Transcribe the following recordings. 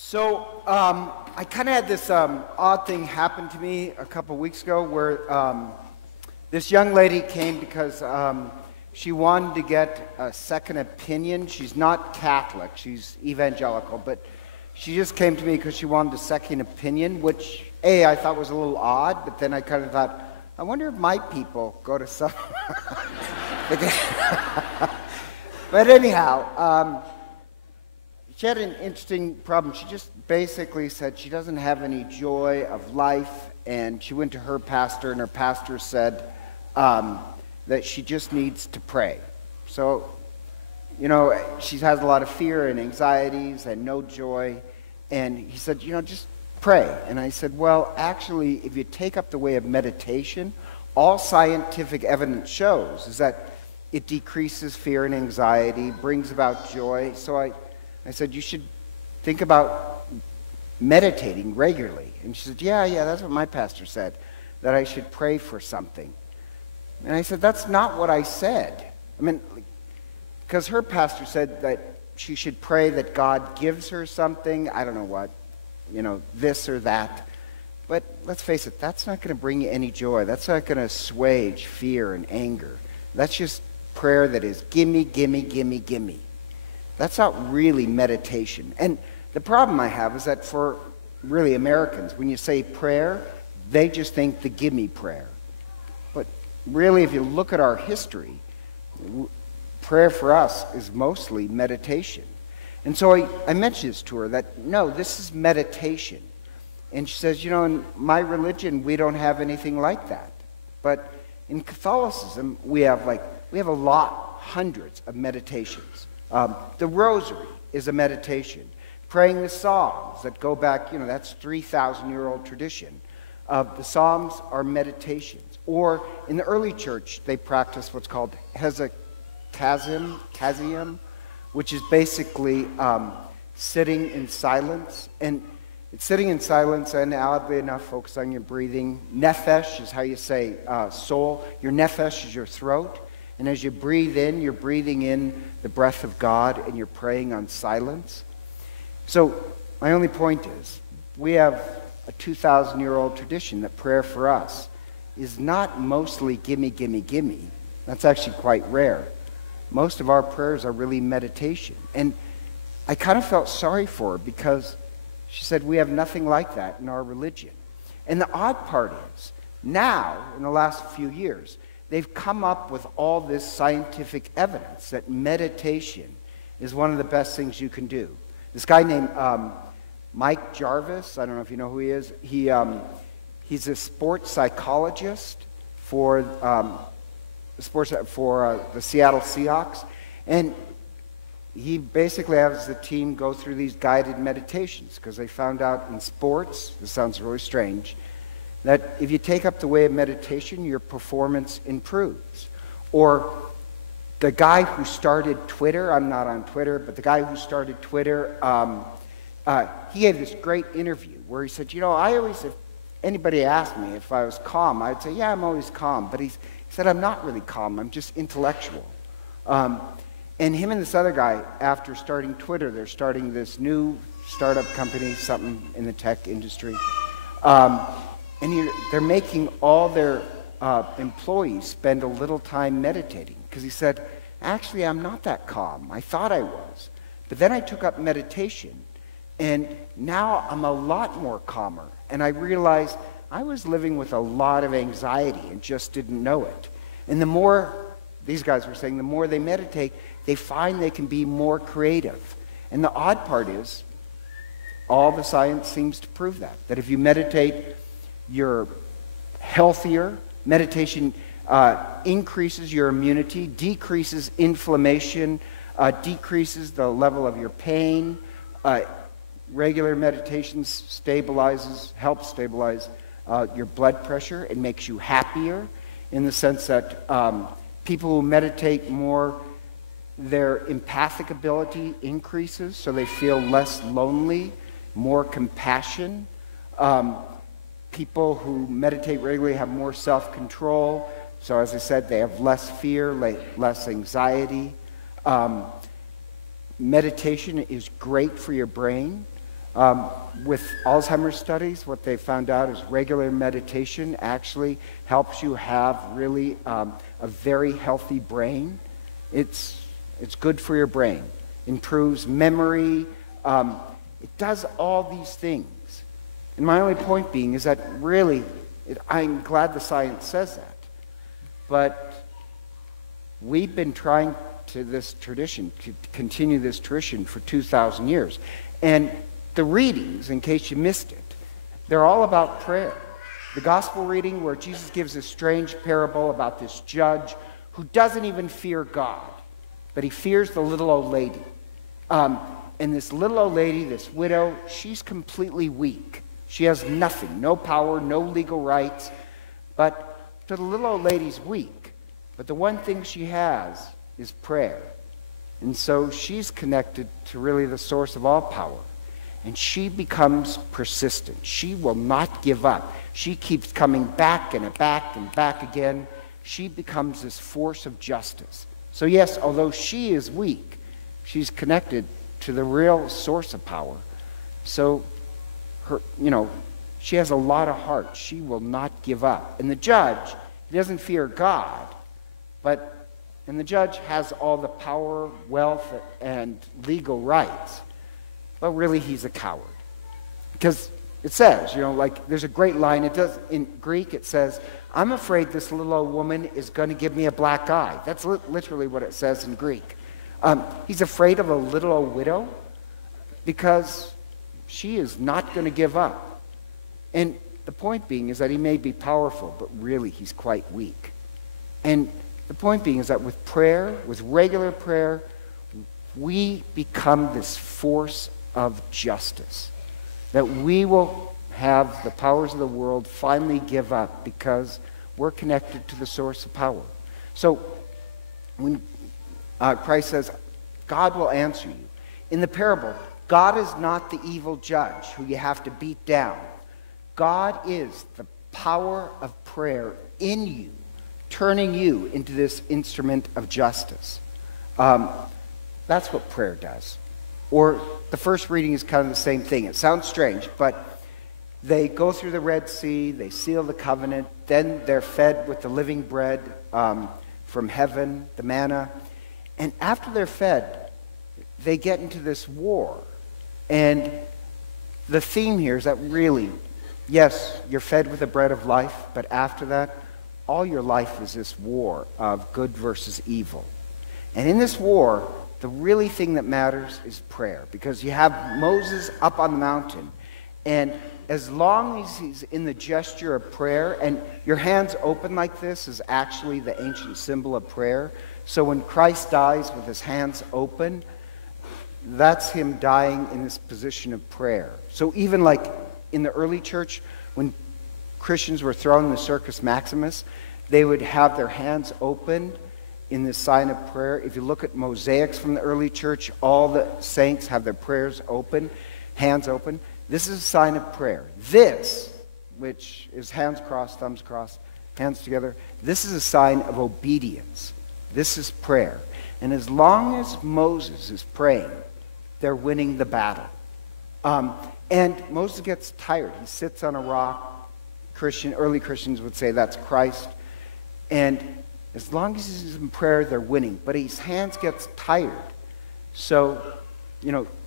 I kind of had this odd thing happen to me a couple weeks ago where this young lady came because she wanted to get a second opinion. She's not Catholic, she's evangelical, but she just came to me because she wanted a second opinion, which, I thought was a little odd, but then I kind of thought, I wonder if my people go to some... But anyhow, she had an interesting problem. She just basically said she doesn't have any joy of life, and she went to her pastor, and her pastor said that she just needs to pray. So, she has a lot of fear and anxieties and no joy, and he said, just pray. And I said, well, actually, if you take up the way of meditation, all scientific evidence shows is that it decreases fear and anxiety, brings about joy. So I said, you should think about meditating regularly. And she said, yeah, that's what my pastor said, that I should pray for something. And I said, that's not what I said. Because her pastor said that she should pray that God gives her something, I don't know what, this or that. But let's face it, that's not going to bring you any joy. That's not going to assuage fear and anger. That's just prayer that is gimme, gimme, gimme, gimme. That's not really meditation. And the problem I have is that for really Americans, when you say prayer, they just think the gimme prayer. But really, if you look at our history, prayer for us is mostly meditation. And so I mentioned this to her, that no, this is meditation. And she says, in my religion, we don't have anything like that. But in Catholicism, we have a lot, hundreds of meditations. The rosary is a meditation. Praying the Psalms that go back, that's 3,000-year-old tradition. The Psalms are meditations. Or in the early church, they practiced what's called hesychasm, which is basically sitting in silence. And it's sitting in silence and, oddly enough, focus on your breathing. Nefesh is how you say soul. Your nefesh is your throat. And as you breathe in, you're breathing in the breath of God, and you're praying on silence. So my only point is, we have a 2,000-year-old tradition that prayer for us is not mostly gimme, gimme, gimme. That's actually quite rare. Most of our prayers are really meditation. And I kind of felt sorry for her because she said we have nothing like that in our religion. And the odd part is, now, in the last few years, they've come up with all this scientific evidence that meditation is one of the best things you can do. This guy named Mike Jarvis, I don't know if you know who he is, he's a sports psychologist for the Seattle Seahawks, and he basically has the team go through these guided meditations because they found out in sports, this sounds really strange, that if you take up the way of meditation, your performance improves. Or the guy who started Twitter, I'm not on Twitter, but the guy who started Twitter, he gave this great interview where he said, I always, if anybody asked me if I was calm, I'd say, yeah, I'm always calm. But he said, I'm not really calm, I'm just intellectual. And him and this other guy, after starting Twitter, they're starting this new startup company, something in the tech industry. And they're making all their employees spend a little time meditating. Because he said, actually, I'm not that calm. I thought I was. But then I took up meditation, and now I'm a lot more calmer. And I realized I was living with a lot of anxiety and just didn't know it. And the more, these guys were saying, the more they meditate, they find they can be more creative. And the odd part is, all the science seems to prove that if you meditate, you're healthier. Meditation increases your immunity, decreases inflammation, decreases the level of your pain. Regular meditation helps stabilize your blood pressure. It makes you happier in the sense that people who meditate more, their empathic ability increases, so they feel less lonely, more compassion. People who meditate regularly have more self-control. So as I said, they have less fear, less anxiety. Meditation is great for your brain. With Alzheimer's studies, what they found out is regular meditation actually helps you have really a very healthy brain. It's good for your brain, improves memory. It does all these things. And my only point being is that really, I'm glad the science says that. But we've been trying to continue this tradition for 2,000 years. And the readings, in case you missed it, they're all about prayer. The gospel reading where Jesus gives a strange parable about this judge who doesn't even fear God, but he fears the little old lady. And this little old lady, this widow, she's completely weak. She has nothing, no power, no legal rights. But the little old lady's weak. But the one thing she has is prayer. And so she's connected to really the source of all power. And she becomes persistent. She will not give up. She keeps coming back and back and back again. She becomes this force of justice. So yes, although she is weak, she's connected to the real source of power. So she has a lot of heart. She will not give up. And the judge, he doesn't fear God, and the judge has all the power, wealth, and legal rights. But really, he's a coward. Because it says, there's a great line. It does, in Greek, it says, I'm afraid this little old woman is going to give me a black eye. That's literally what it says in Greek. He's afraid of a little old widow because she is not going to give up. And the point being is that he may be powerful, but really he's quite weak. And the point being is that with prayer, with regular prayer, we become this force of justice. That we will have the powers of the world finally give up because we're connected to the source of power. So when Christ says, God will answer you. In the parable, God is not the evil judge who you have to beat down. God is the power of prayer in you, turning you into this instrument of justice. That's what prayer does. Or the first reading is kind of the same thing. It sounds strange, but they go through the Red Sea, they seal the covenant, then they're fed with the living bread from heaven, the manna. And after they're fed, they get into this war. And the theme here is that really, yes, you're fed with the bread of life, but after that, all your life is this war of good versus evil. And in this war, the really thing that matters is prayer, because you have Moses up on the mountain, and as long as he's in the gesture of prayer, and your hands open like this is actually the ancient symbol of prayer. So when Christ dies with his hands open, that's him dying in this position of prayer. So even like in the early church, when Christians were thrown the Circus Maximus, they would have their hands open in this sign of prayer. If you look at mosaics from the early church, all the saints have their prayers open, hands open. This is a sign of prayer. This, which is hands crossed, thumbs crossed, hands together, this is a sign of obedience. This is prayer. And as long as Moses is praying, they're winning the battle. And Moses gets tired. He sits on a rock. Early Christians would say that's Christ. And as long as he's in prayer, they're winning. But his hands gets tired. So,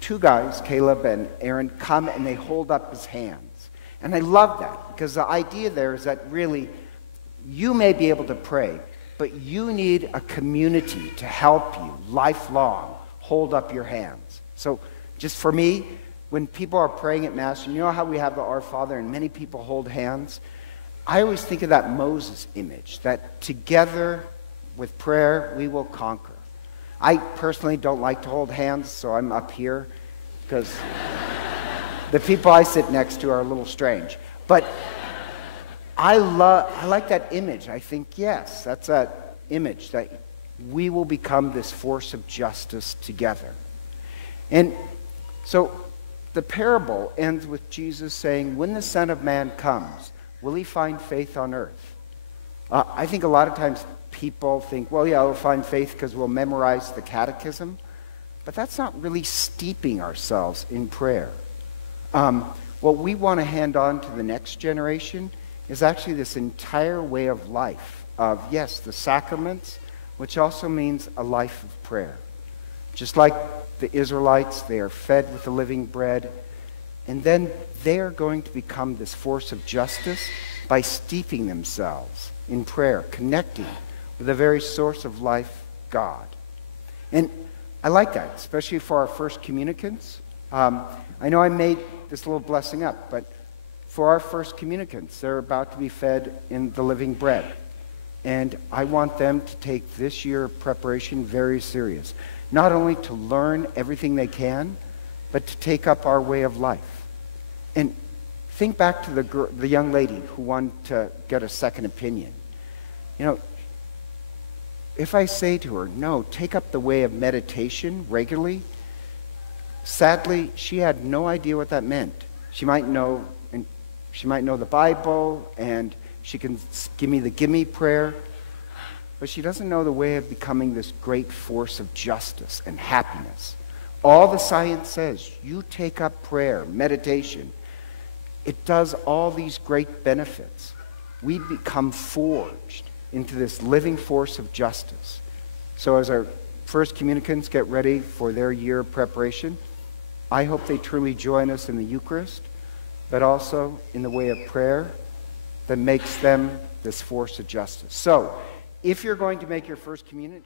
two guys, Caleb and Aaron, come and they hold up his hands. And I love that, because the idea there is that really, you may be able to pray, but you need a community to help you lifelong hold up your hands. So just for me, when people are praying at Mass, you know how we have the Our Father and many people hold hands? I always think of that Moses image, that together with prayer, we will conquer. I personally don't like to hold hands, so I'm up here, because the people I sit next to are a little strange. But I like that image. I think, yes, that's that image, that we will become this force of justice together. And so the parable ends with Jesus saying, when the Son of Man comes, will he find faith on earth? I think a lot of times people think, well, yeah, we'll find faith because we'll memorize the catechism. But that's not really steeping ourselves in prayer. What we want to hand on to the next generation is actually this entire way of life of, yes, the sacraments, which also means a life of prayer. Just like the Israelites, they are fed with the living bread, and then they are going to become this force of justice by steeping themselves in prayer, connecting with the very source of life, God. And I like that, especially for our first communicants. I know I made this little blessing up, but for our first communicants, they're about to be fed in the living bread. And I want them to take this year of preparation very serious. Not only to learn everything they can, but to take up our way of life. And think back to the young lady who wanted to get a second opinion. You know, if I say to her, no, take up the way of meditation regularly, sadly, she had no idea what that meant. She might know the Bible, and she can give me the gimme prayer, but she doesn't know the way of becoming this great force of justice and happiness. All the science says, you take up prayer, meditation, it does all these great benefits. We become forged into this living force of justice. So as our first communicants get ready for their year of preparation, I hope they truly join us in the Eucharist, but also in the way of prayer that makes them this force of justice. So, if you're going to make your first communion,